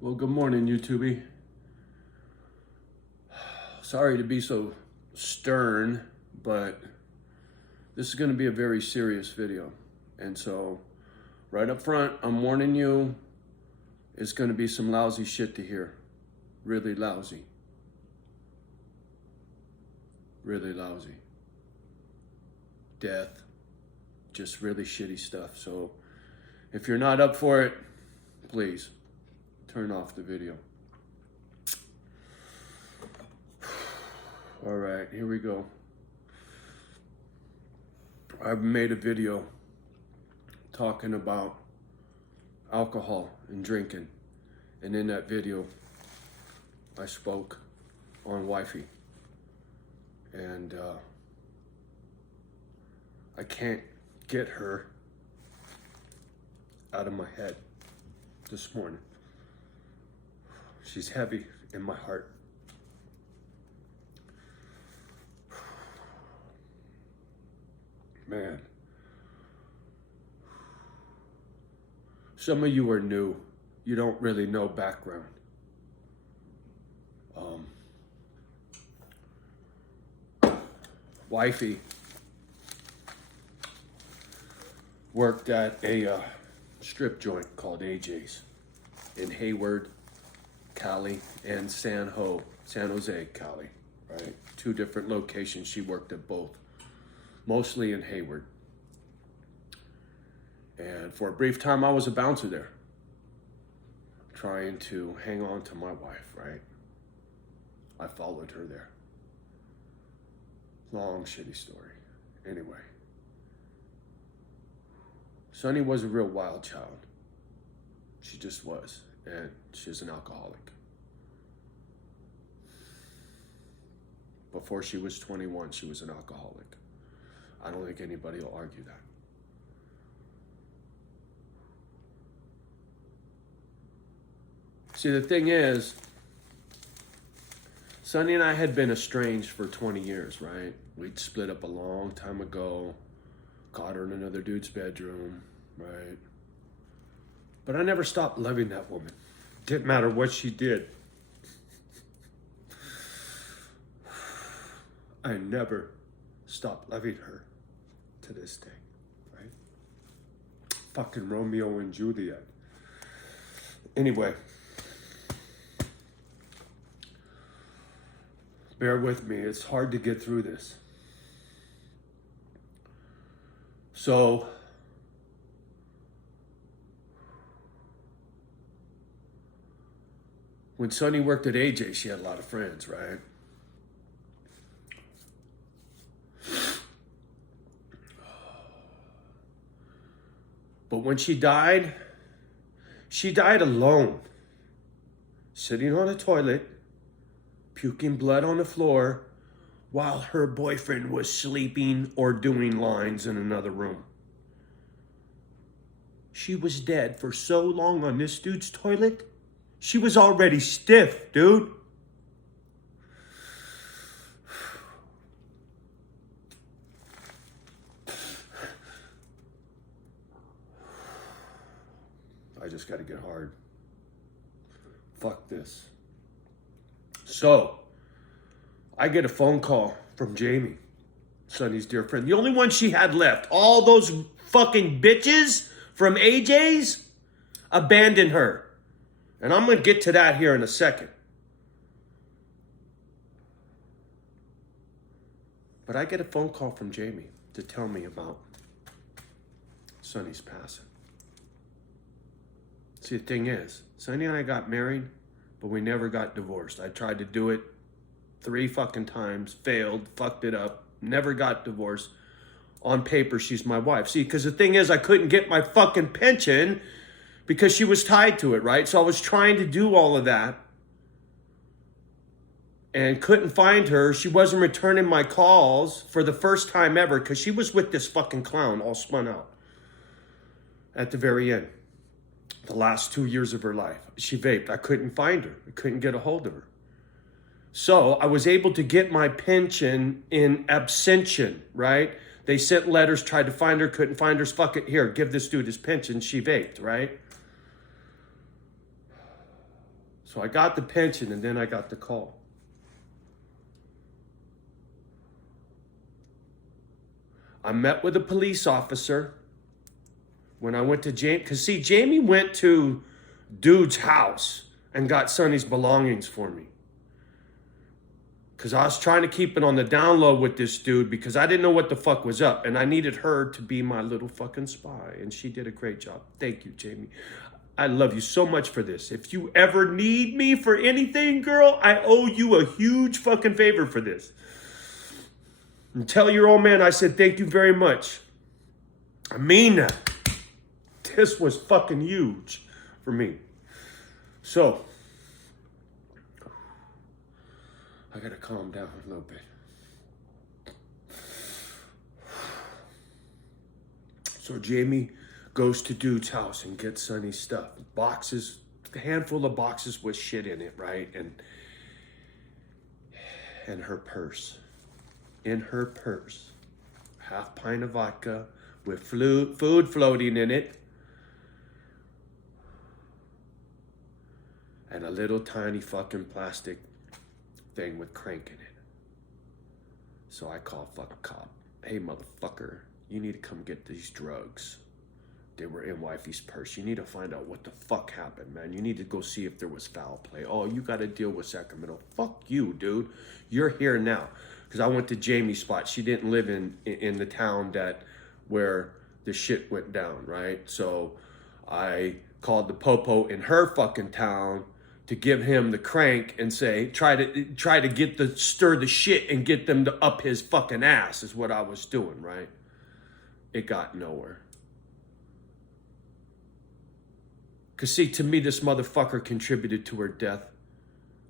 Well, good morning, YouTube. Sorry to be so stern, but this is going to be a very serious video. And so, right up front, I'm warning you, it's going to be some lousy shit to hear. Really lousy. Really lousy. Death. Just really shitty stuff. So, if you're not up for it, please turn off the video. All right, here we go. I've made a video talking about alcohol and drinking. And in that video, I spoke on wifey. And I can't get her out of my head this morning. She's heavy in my heart. Man. Some of you are new. You don't really know background. Wifey worked at a strip joint called AJ's in Hayward, Cali, and San Jose, Cali, right? Two different locations. She worked at both, mostly in Hayward. And for a brief time, I was a bouncer there, trying to hang on to my wife, right? I followed her there. Long, shitty story. Anyway. Sonny was a real wild child. She just was. And she's an alcoholic. Before she was 21, she was an alcoholic. I don't think anybody will argue that. See, the thing is, Sonny and I had been estranged for 20 years, right? We'd split up a long time ago, caught her in another dude's bedroom, right? But I never stopped loving that woman. Didn't matter what she did. I never stopped loving her to this day, right? Fucking Romeo and Juliet. Anyway. Bear with me, it's hard to get through this. So, when Sonny worked at AJ, she had a lot of friends, right? But when she died alone, sitting on a toilet, puking blood on the floor while her boyfriend was sleeping or doing lines in another room. She was dead for so long on this dude's toilet, she was already stiff, dude. I just gotta get hard. Fuck this. So, I get a phone call from Jamie, Sonny's dear friend. The only one she had left. All those fucking bitches from AJ's abandoned her. And I'm going to get to that here in a second. But I get a phone call from Jamie to tell me about Sonny's passing. See, the thing is, Sonny and I got married, but we never got divorced. I tried to do it 3 fucking times, failed, fucked it up, never got divorced. On paper, she's my wife. See, because the thing is, I couldn't get my fucking pension because she was tied to it, right? So I was trying to do all of that and couldn't find her. She wasn't returning my calls for the first time ever because she was with this fucking clown all spun out at the very end. The last 2 years of her life. She vaped. I couldn't find her. I couldn't get a hold of her. So I was able to get my pension in absentia, right? They sent letters, tried to find her, couldn't find her. Fuck it, here, give this dude his pension. She vaped, right? So I got the pension and then I got the call. I met with a police officer when I went to Jamie. Because see, Jamie went to dude's house and got Sonny's belongings for me. Because I was trying to keep it on the down low with this dude because I didn't know what the fuck was up. And I needed her to be my little fucking spy. And she did a great job. Thank you, Jamie. I love you so much for this. If you ever need me for anything, girl, I owe you a huge fucking favor for this. And tell your old man I said thank you very much. I mean that. This was fucking huge for me. So, I gotta calm down a little bit. So Jamie goes to dude's house and gets Sonny's stuff. Boxes, a handful of boxes with shit in it, right? And her purse. In her purse, half pint of vodka with food floating in it. And a little tiny fucking plastic thing with crank in it. So I call fucking cop. Hey, motherfucker, you need to come get these drugs. They were in wifey's purse. You need to find out what the fuck happened, man. You need to go see if there was foul play. Oh, you got to deal with Sacramento. Fuck you, dude. You're here now. Because I went to Jamie's spot. She didn't live in the town where the shit went down, right? So I called the popo in her fucking town to give him the crank and say, try to stir the shit and get them to up his fucking ass is what I was doing, right? It got nowhere. Because see, to me, this motherfucker contributed to her death.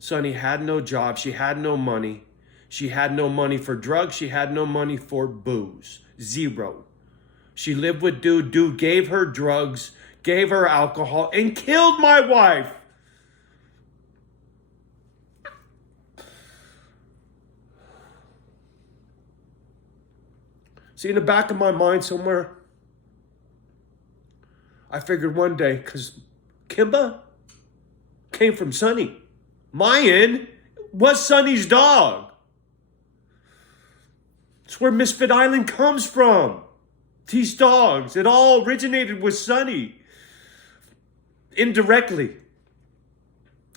Sonny had no job. She had no money. She had no money for drugs. She had no money for booze. Zero. She lived with dude. Dude gave her drugs, gave her alcohol, and killed my wife. See, in the back of my mind somewhere, I figured one day, because Kimba came from Sonny. Mayan was Sonny's dog. It's where Misfit Island comes from. These dogs. It all originated with Sonny. Indirectly.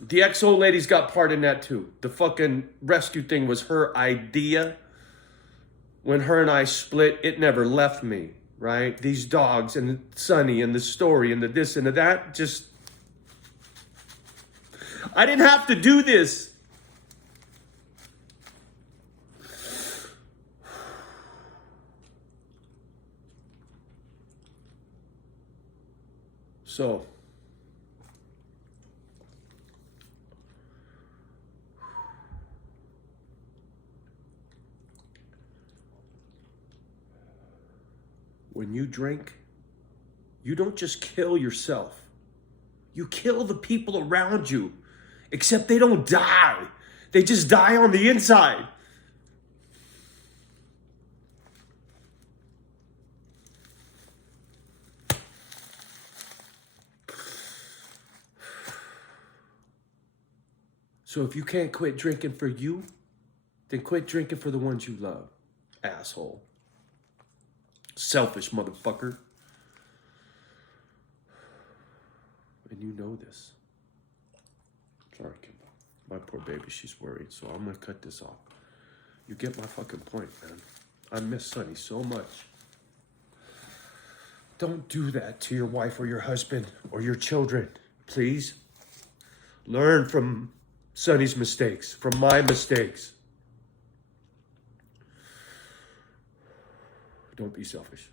The ex-old lady's got part in that too. The fucking rescue thing was her idea. When her and I split, it never left me, right? These dogs and Sonny and the story and the this and the that, just... I didn't have to do this. So, when you drink, you don't just kill yourself. You kill the people around you. Except they don't die. They just die on the inside. So if you can't quit drinking for you, then quit drinking for the ones you love. Asshole. Selfish motherfucker. And you know this. Sorry, Kimbo. My poor baby, she's worried, so I'm going to cut this off. You get my fucking point, man. I miss Sonny so much. Don't do that to your wife or your husband or your children, please. Learn from Sonny's mistakes, from my mistakes. Don't be selfish.